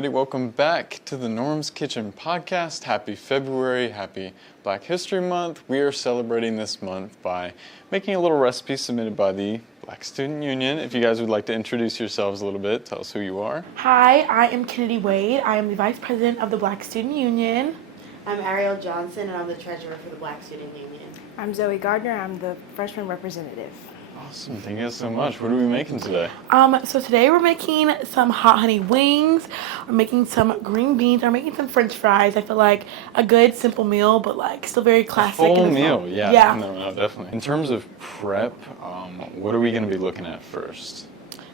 everybody. Welcome back to the Norm's Kitchen podcast. Happy February, happy Black History Month. We are celebrating this month by making a little recipe submitted by the Black Student Union. If you guys would like to introduce yourselves a little bit, tell us who you are. Hi, I am Kennedy Wade. I am the Vice President of the Black Student Union. I'm Ariel Johnson, and I'm the Treasurer for the Black Student Union. I'm Zoe Gardner. I'm the Freshman Representative. Awesome. Thank you guys so much. What are we making today? So today we're making some hot honey wings. We're making some green beans. We're making some French fries. I feel like a good simple meal, but like still very classic. Full meal, yeah. No, definitely. In terms of prep, what are we going to be looking at first?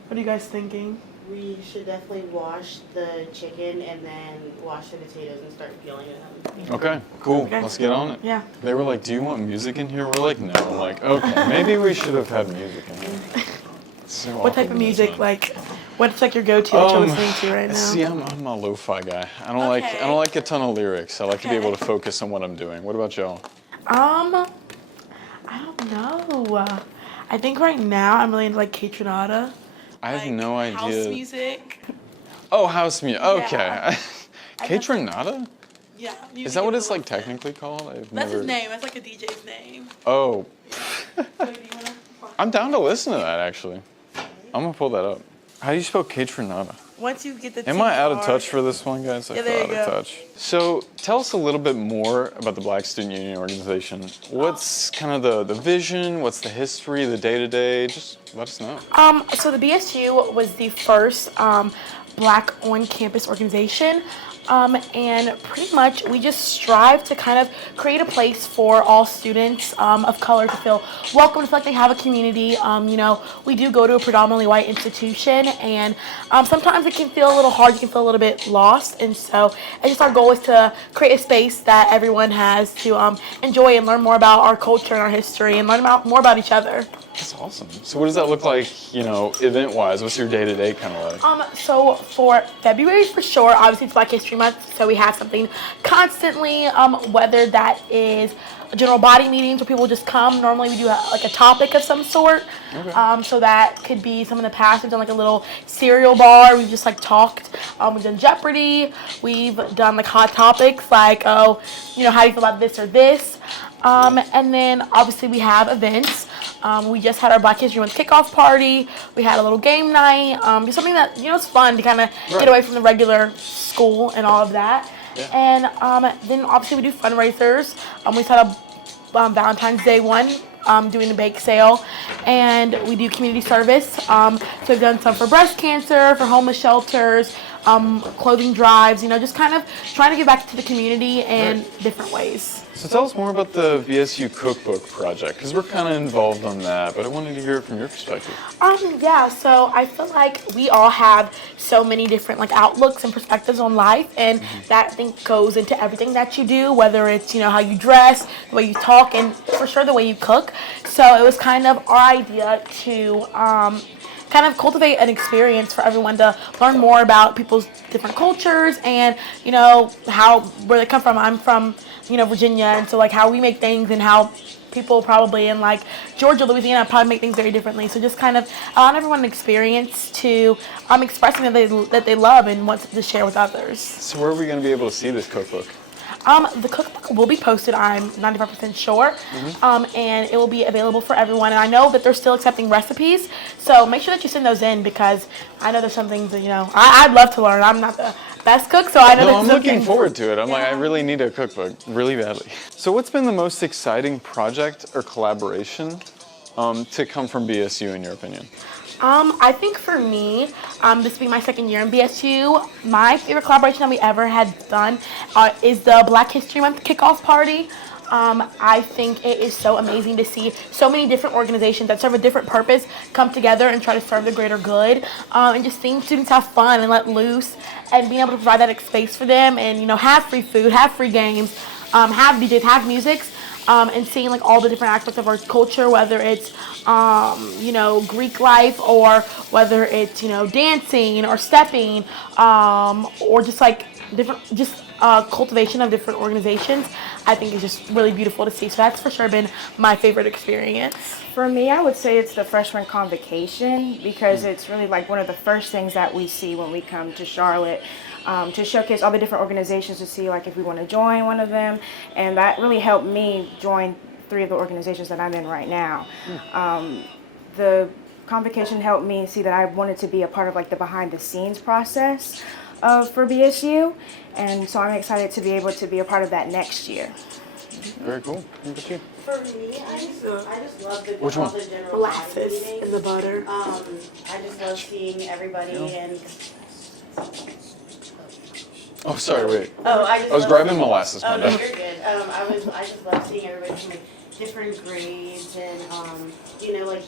What are you guys thinking? We should definitely wash the chicken and then wash the potatoes and start peeling them. Okay, cool. Let's get on it. Yeah. They were like, do you want music in here? We're like, no. I'm like, okay, maybe we should have had music in here. So what type of music? Like, what's like your go-to that you're listening to right now? See, I'm a lo-fi guy. I don't like a ton of lyrics. I like to be able to focus on what I'm doing. What about y'all? I don't know. I think right now I'm really into like Catronata. I have no idea. House music. Oh, house music. Okay. Yeah. Catronata? Yeah. Is that what it's like technically called? That's his name. That's like a DJ's name. Oh. So do you wanna... I'm down to listen to that, actually. I'm going to pull that up. How do you spell Catronata? Once you get the Am I out of touch for this one, guys? I there feel you out of go. touch. So tell us a little bit more about the Black Student Union organization. What's kind of the vision? What's the history, the day-to-day? Just let us know. So the BSU was the first Black on-campus organization. And pretty much we just strive to kind of create a place for all students of color to feel welcome, to feel like they have a community. We do go to a predominantly white institution, and sometimes it can feel a little hard, you can feel a little bit lost, and so I just our goal is to create a space that everyone has to enjoy and learn more about our culture and our history and learn more about each other. That's awesome. So what does that look like, event-wise? What's your day-to-day kind of like? So for February, for sure, obviously it's Black History Month, so we have something constantly, whether that is general body meetings where people just come. Normally we do like a topic of some sort. Okay. So that could be some in the past. We've done like a little cereal bar. We've just like talked. We've done Jeopardy. We've done like hot topics like, how do you feel about this or this? And then obviously we have events. We just had our Black History Month kickoff party. We had a little game night. Just something that, it's fun to kind of get away from the regular school and all of that. Yeah. And then obviously we do fundraisers. We set up Valentine's Day one, doing the bake sale, and we do community service. So we've done some for breast cancer, for homeless shelters, clothing drives, just kind of trying to give back to the community in different ways. So tell us more about the BSU cookbook project, because we're kind of involved on that, but I wanted to hear it from your perspective. So I feel like we all have so many different outlooks and perspectives on life, and that I think goes into everything that you do, whether it's, how you dress, the way you talk, and for sure the way you cook. So it was kind of our idea to kind of cultivate an experience for everyone to learn more about people's different cultures and, where they come from. I'm from, Virginia, and so how we make things and how people probably in Georgia, Louisiana probably make things very differently. So just kind of allow everyone an experience to express something that they love and want to share with others. So where are we going to be able to see this cookbook? The cookbook will be posted, I'm 95% sure, and it will be available for everyone. And I know that they're still accepting recipes, so make sure that you send those in, because I know there's some things that, I'd love to learn. I'm not the best cook, so I know I'm looking forward to it. I really need a cookbook, really badly. So what's been the most exciting project or collaboration to come from BSU, in your opinion? I think for me, this being my second year in BSU, my favorite collaboration that we ever had done is the Black History Month kickoff party. I think it is so amazing to see so many different organizations that serve a different purpose come together and try to serve the greater good, and just seeing students have fun and let loose, and being able to provide that space for them, and have free food, have free games, have DJs, have musics. And seeing all the different aspects of our culture, whether it's Greek life, or whether it's dancing or stepping, or just different cultivation of different organizations, I think is just really beautiful to see. So that's for sure been my favorite experience. For me, I would say it's the freshman convocation, because it's really one of the first things that we see when we come to Charlotte. to showcase all the different organizations to see like if we want to join one of them, and that really helped me join 3 of the organizations that I'm in right now. The convocation helped me see that I wanted to be a part of like the behind the scenes process for BSU, and so I'm excited to be able to be a part of that next year. Very cool. What about you? For me, I just love the Which all one? the general Molasses body meetings. and the butter. I just love seeing everybody and Oh, sorry, wait. I I was grabbing molasses. Oh My no, bad. you're good. I just love seeing everybody from like different grades and like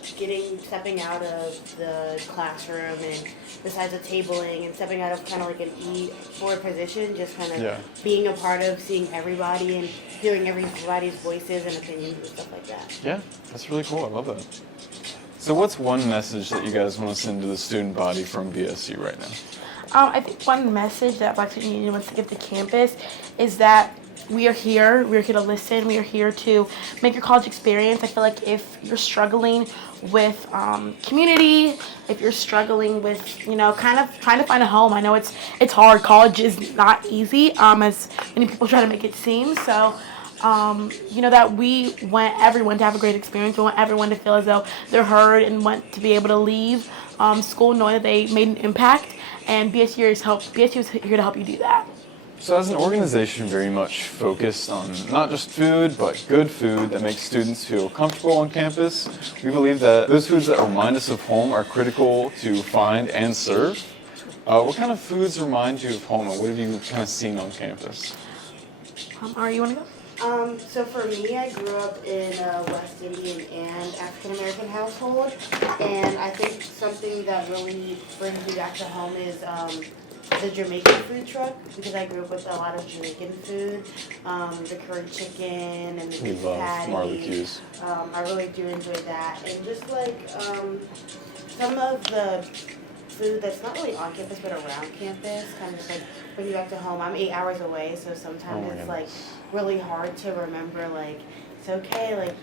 stepping out of the classroom and besides the tabling and stepping out of kind of like an E4 position, just kind of Yeah. being a part of seeing everybody and hearing everybody's voices and opinions and stuff like that. Yeah, that's really cool. I love that. So what's one message that you guys want to send to the student body from BSU right now? I think one message that Black Student Union wants to give to campus is that we are here. We're here to listen. We are here to make your college experience. I feel like if you're struggling with community, if you're struggling with, kind of trying to find a home, I know it's hard. College is not easy, as many people try to make it seem. So, that we want everyone to have a great experience. We want everyone to feel as though they're heard and want to be able to leave school knowing that they made an impact. And BSU is here to help you do that. So as an organization very much focused on not just food, but good food that makes students feel comfortable on campus, we believe that those foods that remind us of home are critical to find and serve. What kind of foods remind you of home, and what have you kind of seen on campus? Ari, you want to go? So for me, I grew up in a West Indian and African American household, and I think something that really brings me back to home is the Jamaican food truck, because I grew up with a lot of Jamaican food, the curry chicken and the We beef love patty. barbecues. I really do enjoy that, and just like some of the food that's not really on campus but around campus, kind of just like bring you back to home. I'm 8 hours away, so sometimes Oh my it's like goodness. really hard to remember, like, it's okay, like,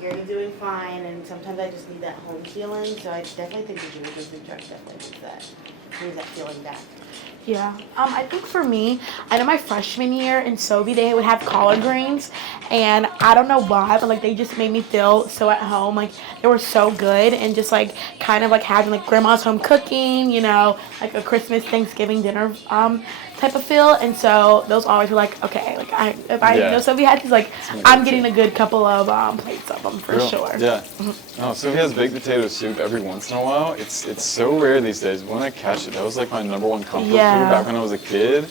you're doing fine, and sometimes I just need that home feeling, so I definitely think the Jamaican food truck definitely brings that feeling back. Yeah. I think for me, I know my freshman year in Sobe, they would have collard greens, and I don't know why, but like they just made me feel so at home. Like they were so good, and just like kind of like having like grandma's home cooking, like a Christmas, Thanksgiving dinner type of feel. And so those always were like, okay, like if I Yeah. know Sobe had these, like I'm getting a good couple of plates of them for Real. sure. Yeah. No, so he has baked potato soup every once in a while. It's so rare these days. When I catch it, that was like my number one comfort Yeah. food back when I was a kid.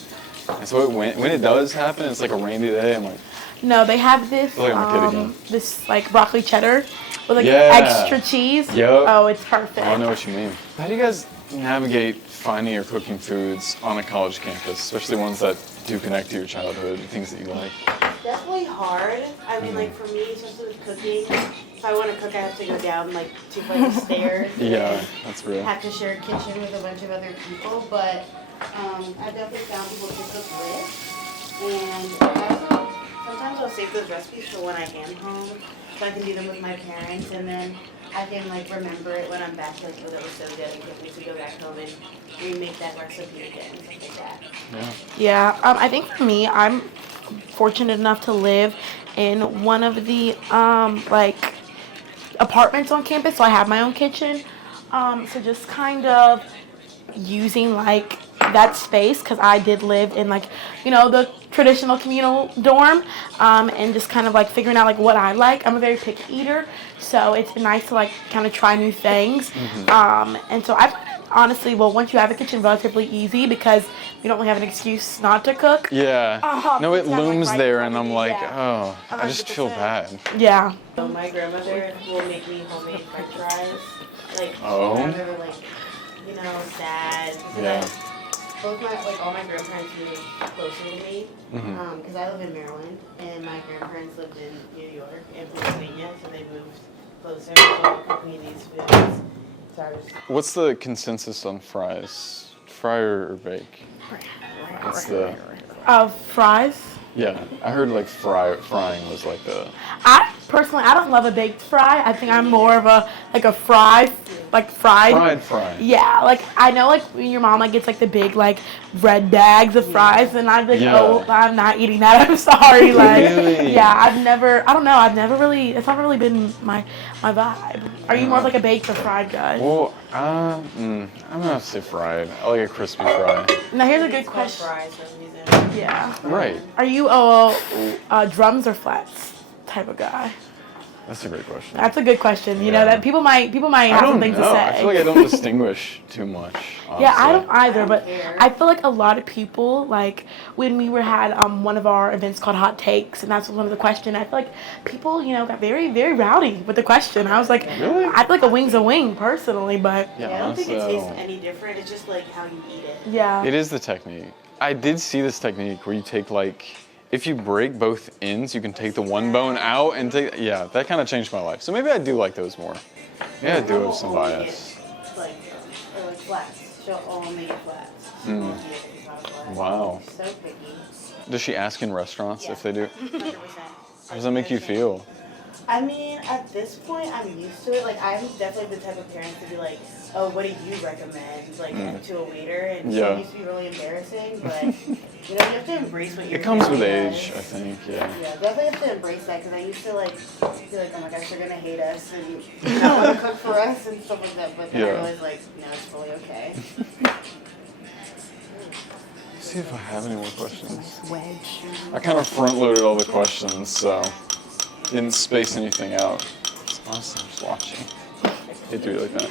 And so when it does happen, it's like a rainy day. I'm like, No, they have this feel like I'm a kid again. this like broccoli cheddar with like Yeah. extra cheese. Yep. Oh, it's perfect. I know what you mean. How do you guys navigate finding or cooking foods on a college campus, especially ones that do connect to your childhood, things that you like? Definitely hard. I mean, like, for me, especially with cooking, if I want to cook, I have to go down, like, 2 flights of stairs. Yeah, and that's real. have to share a kitchen with a bunch of other people, but I've definitely found people to cook with, and also, sometimes I'll save those recipes for when I am home, so I can do them with my parents, and then I can, like, remember it when I'm back, like, oh, that was so good, and get me to go back home and remake that recipe again, and stuff like that. Yeah. Yeah, I think for me, I'm fortunate enough to live in one of the like apartments on campus, so I have my own kitchen. So just kind of using like that space, because I did live in like the traditional communal dorm, and just kind of like figuring out like what I like. I'm a very picky eater, so it's nice to like kind of try new things. And so I've honestly, well, once you have a kitchen, relatively easy because you don't really have an excuse not to cook. Yeah. No, it It's kinda like looms right there, in and front I'm of like, you, oh, I just feel 100%. bad. Yeah. So my grandmother will make me homemade french fries. Like, Oh. I'm never like, sad. Because Yeah. all my grandparents moved closer to me. Because I live in Maryland, and my grandparents lived in New York and Pennsylvania, so they moved closer. So they cooked me these foods. So I was What's the consensus on fries? Fry or bake? What's the... Fries. Yeah, I heard like frying was like the. I personally, I don't love a baked fry. I think I'm more of a fried. Fried fry. Yeah, like I know like when your mom like gets like the big like red bags of fries, and I'm like, Yeah. oh, I'm not eating that. I'm sorry. Like, Really? yeah, I don't know. I've never really. It's not really been my vibe. Are you more of like a baked or fried guy? Well, I'm gonna have to say fried. I like a crispy fry. Now here's a good question. Fries for some reason. Yeah. Right. Are you drums or flats type of guy? That's a great question. That's a good question. You know Yeah. that people might I have don't something know. to say. I feel like I don't distinguish too much. Honestly. Yeah, I don't either, I don't but care. I feel like a lot of people, like when we had one of our events called Hot Takes, and that's one of the question. I feel like people, got very, very rowdy with the question. I was like, Really? I feel like a wing's a wing personally, but Yeah, I don't think it honestly, tastes any different. It's just like how you eat it. yeah. It is the technique. I did see this technique where you take if you break both ends, you can take the one bone out and yeah, that kind of changed my life. So maybe I do like those more. Yeah, I do have some bias. Like flats. She'll only make it flats. She Mm. won't eat it if it's not a flat. Wow. She's so picky. Does she ask in restaurants if they do? 100%. How does that make you feel? I mean, at this point, I'm used to it. Like, I'm definitely the type of parent to be like, oh, what do you recommend? Like, to a waiter. And so Yeah. it used to be really embarrassing. But, you have to embrace what you're It comes with doing, age, guys. I think, yeah. Yeah, definitely have to embrace that because I used to be like, oh my gosh, they're gonna hate us and not want to cook for us and stuff like that. But then I Yeah. realized no, it's fully okay. Let's see if I have any more questions. Wedge. I kind of front loaded all the questions, so didn't space anything out. It's awesome just watching. Hit through like that.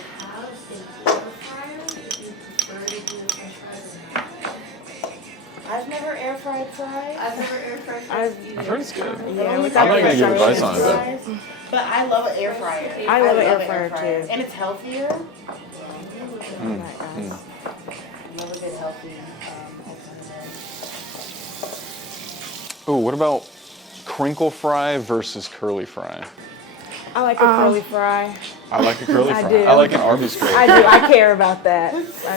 I've never air fried fries. I've never air fried fries. I've heard it's good. Yeah, I'm not gonna give advice on it though. But I love an air fryer. I love an air fryer, too. And it's healthier. Mm. Love a good healthy alternative. Oh, what about crinkle fry versus curly fry? I like a curly fry. I like a curly I fry. do. I like an Arby's curly. I do. I care about that.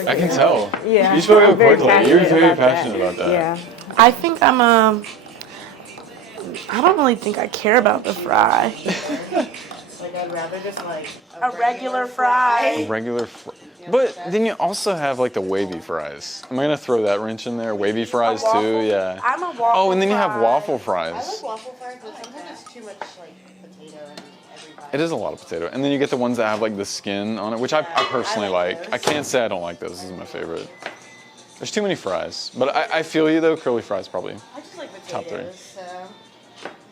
I can tell. Yeah. You spoke I'm up very quickly. You're very about that. passionate about that. Yeah. I think I'm I don't really think I care about the fry. Like I'd rather just A regular fry. Regular fry. But then you also have the wavy fries. Am I gonna throw that wrench in there? Wavy fries too, yeah. I'm a waffle. Oh, and then you have fry. waffle I fries. like waffle fries, but sometimes it's too much potato in every bite. It is a lot of potato. And then you get the ones that have the skin on it, which I personally I like. like I those. can't say I don't like those. This is my favorite. There's too many fries. But I feel you though, curly fries probably. I just like Top potatoes, three. so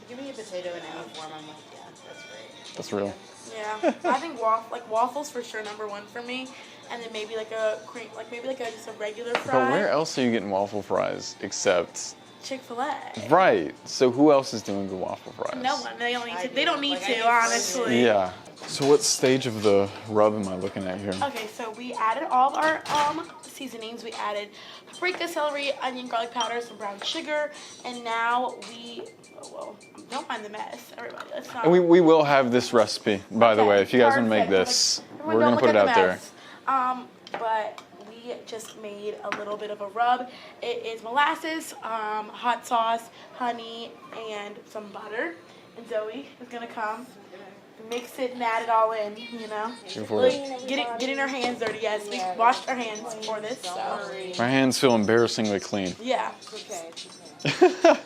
give me a potato in any form, I'm like, yeah, that's great. That's real. Yeah, I think waffles for sure #1 for me, and then maybe a cream, just a regular fry. But where else are you getting waffle fries except Chick-fil-A. right? So who else is doing good waffle fries? No one. They don't need to. They don't need Like, I to, need honestly. Yeah. So what stage of the rub am I looking at here? Okay, so we added all of our seasonings. We added paprika, celery, onion, garlic powder, some brown sugar, and now don't mind the mess, everybody. Let's not. And we will have this recipe, by the Okay, way. If you guys want to make perfect. this, Everyone we're don't gonna put look it at out the there. mess. But we just made a little bit of a rub. It is molasses, hot sauce, honey, and some butter. And Zoe is gonna come, mix it and add it all in. Before Like, getting our hands dirty. Yes, we washed our hands for this. So My hands feel embarrassing clean. yeah. Okay.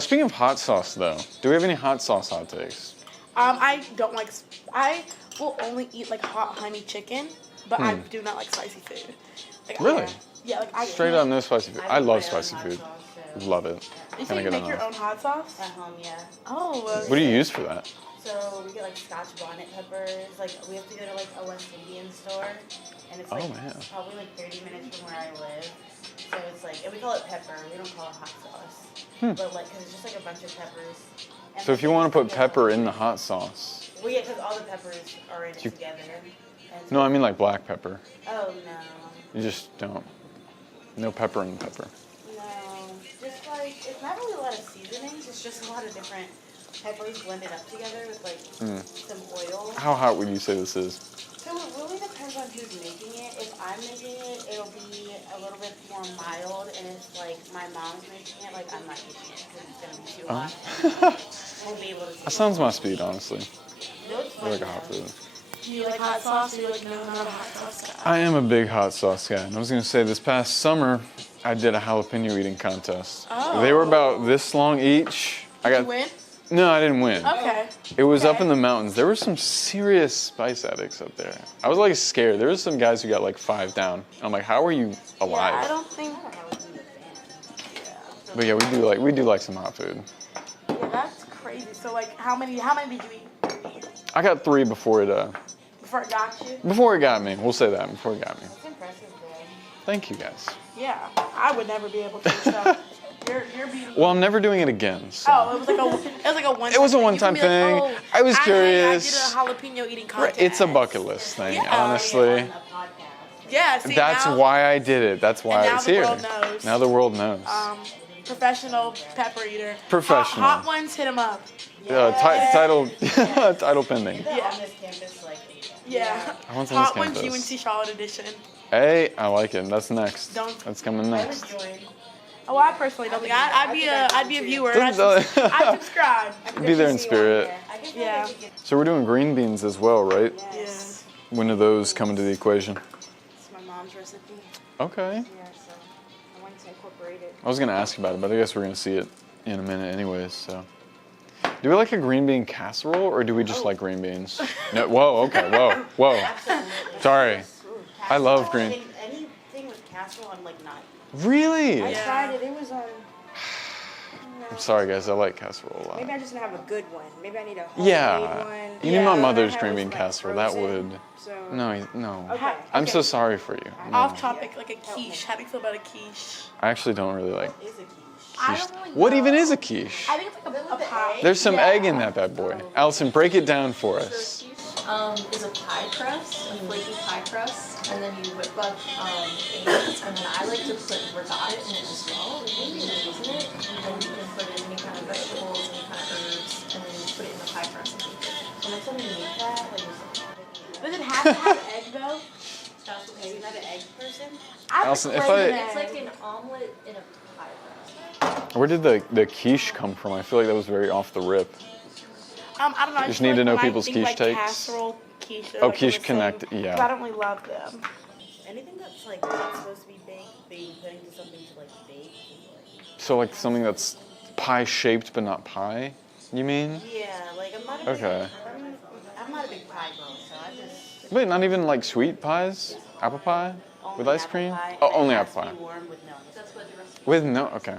Speaking of hot sauce, though, do we have any hot sauce hot takes? I don't like. I will only eat hot honey chicken, but I do not like spicy food. Really? Yeah, I Straight up, no spicy food. I love spicy food. Sauce, Love it. You Can I say you get make enough? your own hot sauce? At home, yeah. Oh. What do you use for that? So we get Scotch bonnet peppers. We have to go to a West Indian store, and it's Oh, man. probably 30 minutes from where I live. So it's and we call it pepper. We don't call it hot sauce. But because it's just a bunch of peppers. And So if you want to put pepper in the hot sauce. Well, yeah, because all the peppers are in it together. And No, I mean black pepper. Oh no. You just don't. No pepper and pepper. No, just it's not really a lot of seasonings. It's just a lot of different peppers blended up together with some oil. How hot would you say this is? So it really depends on who's making it. If I'm making it, it'll be a little bit more mild, and if like my mom's making it, like I'm not eating it because it's gonna be too hot. Won't be able to. That sounds my speed, honestly. No, it's I like a hot food. Do you like hot sauce? Or you like no, not a hot sauce guy? I am a big hot sauce guy. And I was going to say, this past summer, I did a jalapeno eating contest. Oh. They were about this long each. Did you win? No, I didn't win. Okay. It was up Okay. in the mountains. There were some serious spice addicts up there. I was like scared. There was some guys who got like 5 down. I'm like, how are you alive? Yeah, I don't think. But yeah, we do like some hot food. Yeah, that's crazy. So like, how many did you eat? I got 3 before it Before it got you? got me. We'll say that, before it got me. That's impressive, though. Thank you guys. Yeah, I would never be able to. So you're beating. Well, I'm never doing it again. So. Oh, it was like a one. It was a one-time thing. I was curious. I did a jalapeno eating Right, contest. it's a bucket list thing, Yeah. honestly. On a podcast. Yeah, see, That's now, why I did it. That's why and now it's the here. world knows. Now the world knows. Professional pepper eater. Professional. Hot ones, hit them up. Title title pending. Yeah. On this campus, like. Yeah. I want some Hot on ones, this UNC campus. Charlotte edition. Hey, I like it. That's next. Don't- That's coming next. Oh, I personally don't think I'd be a viewer. I'd Don't- subscribe. Be there in spirit. Yeah. So we're doing green beans as well, right? Yeah. When do those come into the equation? It's my mom's recipe. Okay. Yeah, so I wanted to incorporate it. I was gonna ask about it, but I guess we're gonna see it in a minute anyways, so. Do we like a green bean casserole, or do we just like green beans? No, whoa, okay, whoa. Absolutely. Sorry. I love green. Anything with casserole, I'm like not. Really? I Yeah. tried it. It was I'm sorry, guys. I like casserole a lot. Maybe I just didn't have a good one. Maybe I need a homemade Yeah. one. You need my The one I mother's had green was, bean like, casserole. That frozen, would. So. No. Okay. I'm so sorry for you. No. Off topic, like a quiche. How do you feel about a quiche? I actually don't really like. Is a quiche. I quiche. don't really What know. even is a quiche? I think it's like a pie. There's some Yeah. egg in that bad boy. Allison, break it down for us. Is a pie crust, a flaky pie crust, and then you whip up eggs, and then I like to put ricotta in it as well, and season it, and then you can put in any kind of vegetables, any kind of herbs, and then you put it in the pie crust and bake it. Can I somebody make that? Like, Does it have to have egg though? That's what are you not an egg person? Allison, if prefer I- an It's egg. like an omelet in a pie crust. Where did the quiche come from? I feel like that was very off the rip. I don't know. I Just feel need to like know when I people's think, quiche like, takes. Casserole, quiche. Oh, like, quiche the same, connect, yeah. 'cause I don't really love them. Anything that's like not supposed to be baked, being put into something to like bake. Is, like, So like something that's pie shaped but not pie. You mean? yeah, like I'm not a big, Okay. I'm not a big pie girl, so I just Wait, not even like sweet pies? Apple pie with only ice apple cream? pie, Oh, and it only has apple to pie. be warm with milk. That's what the recipe With no. Okay.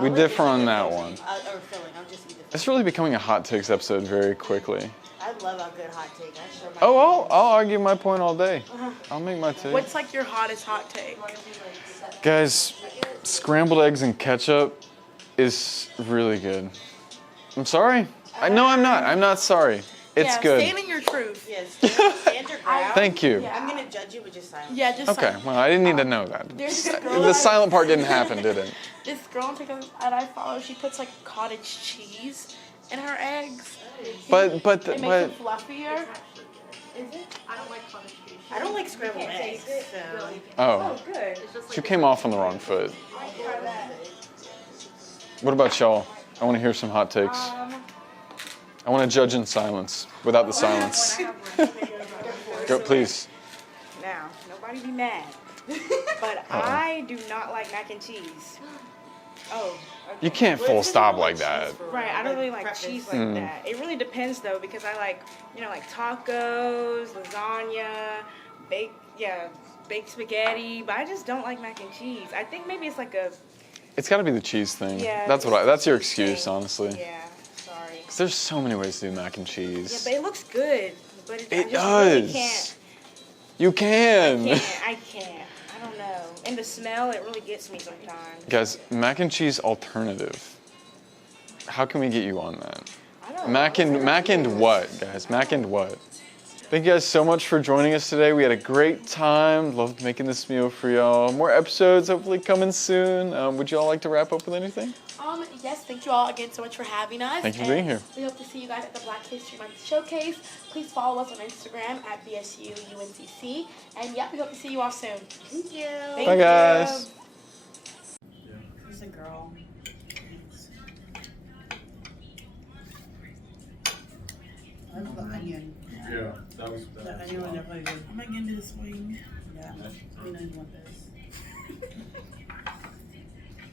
We differ on that one. Or filling. I'll just eat the It's really becoming a hot takes episode very quickly. I love a good hot take. I show my Oh, I'll argue my point all day. I'll make my take. What's like your hottest hot take? Guys, scrambled eggs and ketchup is really good. I'm sorry. No, I'm not. I'm not sorry. It's yeah, good. stand in your truth. Yes, stand your ground. Thank you. Yeah. I'm gonna judge you with just silence. Yeah, just Okay, well, I didn't need to know that. There's this girl The silent part didn't happen, did it? This girl on TikTok that I follow, she puts like cottage cheese in her eggs. But It makes it fluffier. Is it? I don't like cottage cheese. I don't like scrambled eggs. So. oh, Good. It's just she like came off on the wrong foot. What about y'all? I want to hear some hot takes. I want to judge in silence, without the silence. Go, please. Now, nobody be mad. But I do not like mac and cheese. Oh. Okay. You can't full stop like that. Right, I don't really like cheese like that. It really depends though, because I like, like tacos, lasagna, baked spaghetti, but I just don't like mac and cheese. I think maybe it's like a, It's got to be the cheese thing. Yeah, That's it's what. That's your cheese excuse, thing. honestly. yeah, sorry. 'Cause there's so many ways to do mac and Yeah, cheese. but it looks good. But I It just really does. can't. You can. I can't. I don't know. And the smell, it really gets me sometimes. Guys, mac and cheese alternative. How can we get you on that? I don't Mac know. and what, guys? Mac and what? Thank you guys so much for joining us today. We had a great time. Loved making this meal for y'all. More episodes hopefully coming soon. Would you all like to wrap up with anything? Yes, thank you all again so much for having us. Thank you for being here. We hope to see you guys at the Black History Month Showcase. Please follow us on Instagram at BSU UNCC. And yeah, we hope to see you all soon. Thank you. Bye, guys. He's a girl. I love the onion. Yeah, that was. The onion one definitely good. I'm gonna get into the swing. Yeah. We know you want this.